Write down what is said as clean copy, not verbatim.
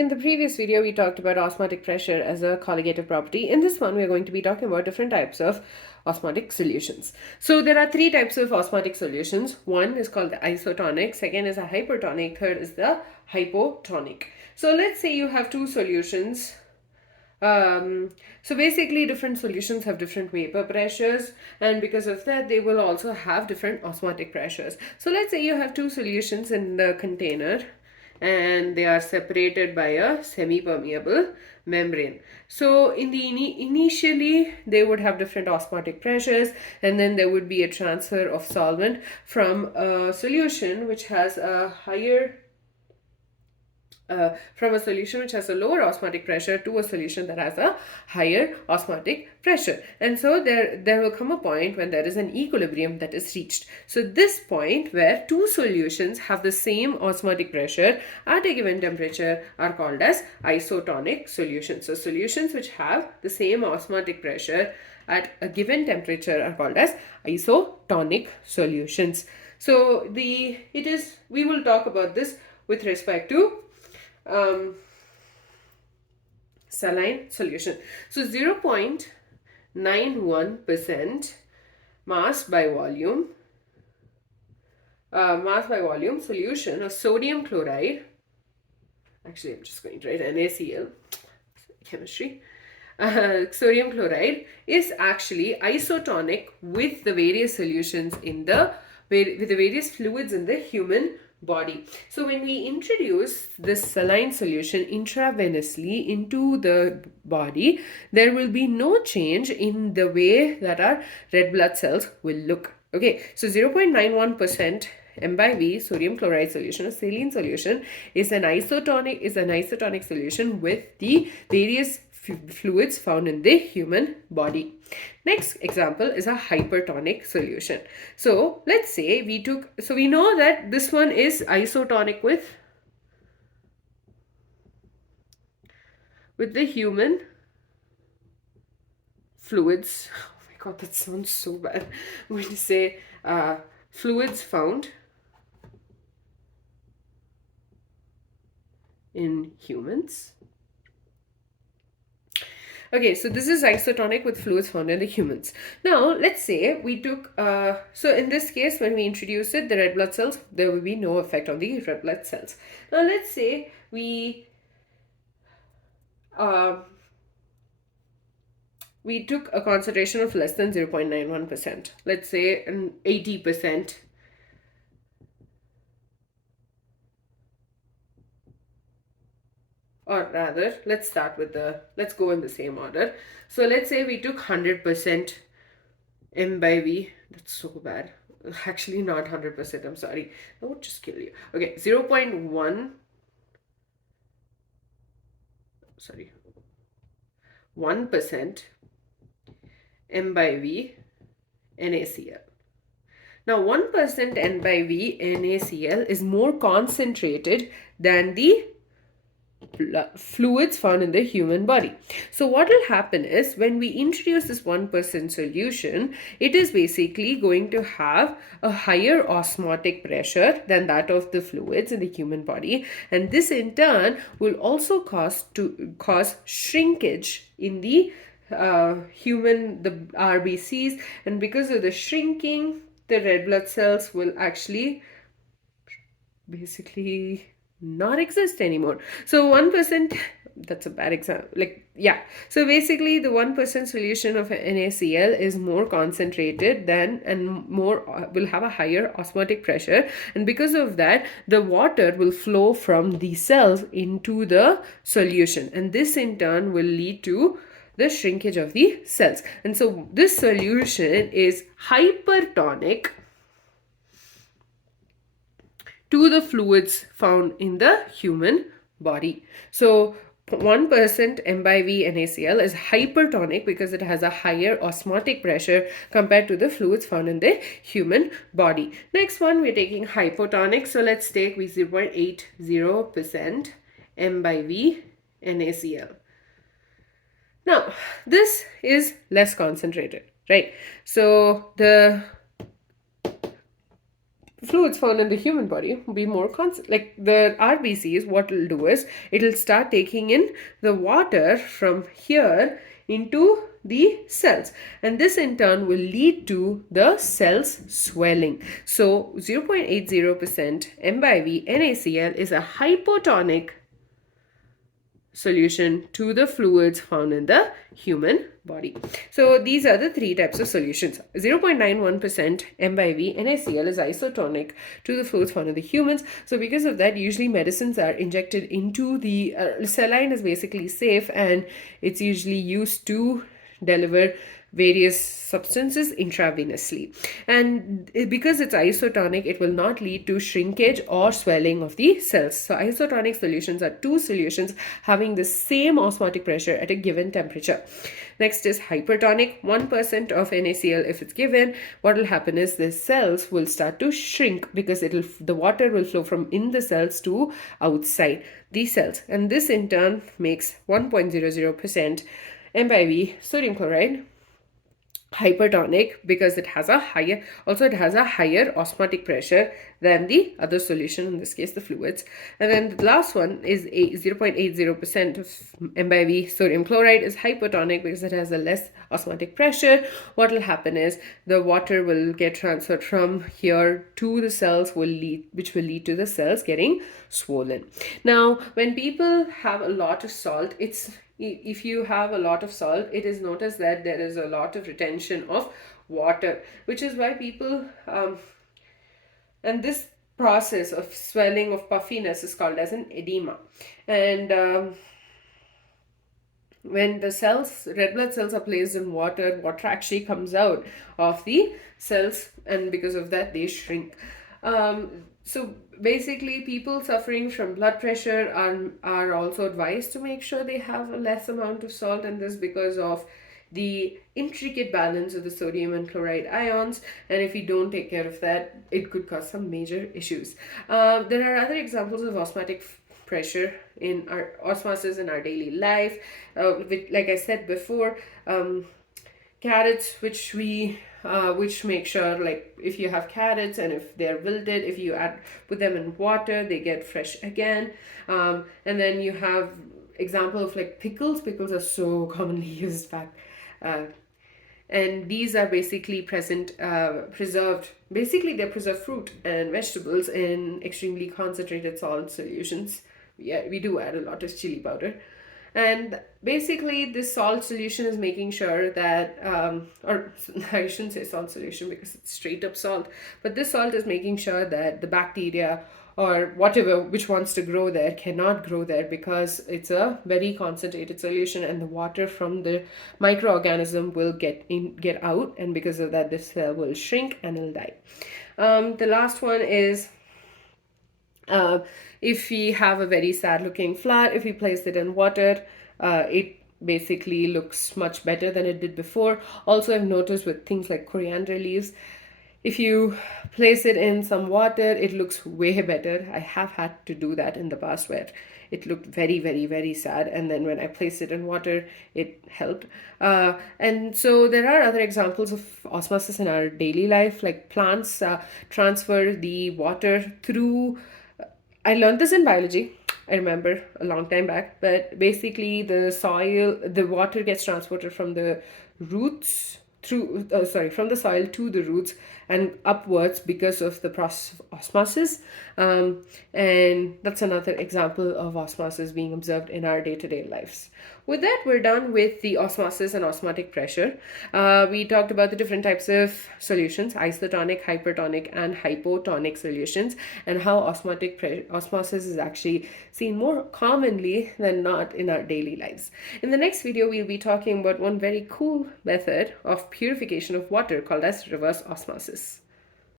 In the previous video, we talked about osmotic pressure as a colligative property. In this one, we are going to be talking about different types of osmotic solutions. So there are three types of osmotic solutions. One is called the isotonic, second is a hypertonic, third is the hypotonic. So let's say you have two solutions. So basically different solutions have different vapor pressures, and because of that they will also have different osmotic pressures. So let's say you have two solutions in the container and they are separated by a semi-permeable membrane. So in the initially they would have different osmotic pressures, and then there would be a transfer of solvent from a solution which has a higher from a solution which has a lower osmotic pressure to a solution that has a higher osmotic pressure. And so there will come a point when there is an equilibrium that is reached. So this point where two solutions have the same osmotic pressure at a given temperature are called as isotonic solutions. So solutions which have the same osmotic pressure at a given temperature are called as isotonic solutions. So we will talk about this with respect to saline solution. So 0.91% mass by volume solution of sodium chloride. Actually, I'm just going to write NaCl, chemistry. Sodium chloride is actually isotonic with the various solutions in the various fluids in the human body. So when we introduce this saline solution intravenously into the body, there will be no change in the way that our red blood cells will look. Okay, so 0.91% M by V sodium chloride solution, a saline solution, is an isotonic solution with the various fluids found in the human body. Next example is a hypertonic solution. So let's say we know that this one is isotonic with the human fluids. Oh my god, that sounds so bad. I'm going to say fluids found in humans. Okay, so this is isotonic with fluids found in the humans. Now, let's say we took, so in this case, when we introduce it, the red blood cells, there will be no effect on the red blood cells. Now, let's say we took a concentration of less than 0.91%. Let's say an 80%. Or rather, let's go in the same order. So let's say we took 100% M by V. That's so bad. Actually, not 100%. I'm sorry. I would just kill you. Okay, 0.1. Sorry. 1% M by V NaCl. Now, 1% N by V NaCl is more concentrated than the fluids found in the human body. So what will happen is when we introduce this 1% solution, it is basically going to have a higher osmotic pressure than that of the fluids in the human body, and this in turn will also cause shrinkage in the the RBCs, and because of the shrinking, the red blood cells will actually basically not exist anymore. So 1%, that's a bad example. So basically the 1% solution of NaCl is more concentrated than and will have a higher osmotic pressure, and because of that the water will flow from the cells into the solution, and this in turn will lead to the shrinkage of the cells. And so this solution is hypertonic to the fluids found in the human body. So 1% M by V NaCl is hypertonic because it has a higher osmotic pressure compared to the fluids found in the human body. Next one, we're taking hypotonic. So let's take 0.80% M by V NaCl. Now, this is less concentrated, right? So the fluids found in the human body will be more constant. Like the RBCs, what it'll do is it'll start taking in the water from here into the cells, and this in turn will lead to the cells swelling. So 0.80% M by V NaCl is a hypotonic solution to the fluids found in the human body. So these are the three types of solutions. 0.91% M by V NaCl is isotonic to the fluids found in the humans. So because of that, usually medicines are injected into the saline is basically safe, and it's usually used to deliver various substances intravenously. And because it's isotonic, it will not lead to shrinkage or swelling of the cells. So isotonic solutions are two solutions having the same osmotic pressure at a given temperature. Next is hypertonic. 1% of NaCl, if it's given, what will happen is the cells will start to shrink because the water will flow from in the cells to outside the cells, and this in turn makes 1.00% M by V sodium chloride hypertonic because it has a higher osmotic pressure than the other solution, in this case the fluids. And then the last one is a 0.80% of M by V sodium chloride is hypotonic because it has a less osmotic pressure. What will happen is the water will get transferred from here to the cells, which will lead to the cells getting swollen. Now when people have a lot of salt, if you have a lot of salt, it is noticed that there is a lot of retention of water, which is why people and this process of swelling of puffiness is called as an edema. And when the red blood cells are placed in water actually comes out of the cells, and because of that they shrink. So basically people suffering from blood pressure are also advised to make sure they have a less amount of salt, and this because of the intricate balance of the sodium and chloride ions, and if you don't take care of that, it could cause some major issues. There are other examples of osmotic pressure in our osmosis in our daily life. Like I said before, carrots, which make sure, like if you have carrots and if they're wilted, if you put them in water, they get fresh again. And then you have example of like pickles. Pickles are so commonly used back. And these are basically preserved. Basically, they're preserved fruit and vegetables in extremely concentrated salt solutions. Yeah, we do add a lot of chili powder. And basically, this salt solution is making sure that, or I shouldn't say salt solution because it's straight up salt, but this salt is making sure that the bacteria or whatever which wants to grow there cannot grow there because it's a very concentrated solution, and the water from the microorganism will get out, and because of that, this cell will shrink and it'll die. The last one is if we have a very sad looking flower, if we place it in water, it basically looks much better than it did before. Also, I've noticed with things like coriander leaves, if you place it in some water, it looks way better. I have had to do that in the past where it looked very, very, very sad, and then when I placed it in water, it helped. And so there are other examples of osmosis in our daily life, like plants transfer the water through. I learned this in biology, I remember a long time back, but basically the water gets transported from the roots from the soil to the roots and upwards because of the process of osmosis. And that's another example of osmosis being observed in our day-to-day lives. With that, we're done with the osmosis and osmotic pressure. We talked about the different types of solutions, isotonic, hypertonic, and hypotonic solutions, and how osmosis is actually seen more commonly than not in our daily lives. In the next video, we'll be talking about one very cool method of purification of water called as reverse osmosis.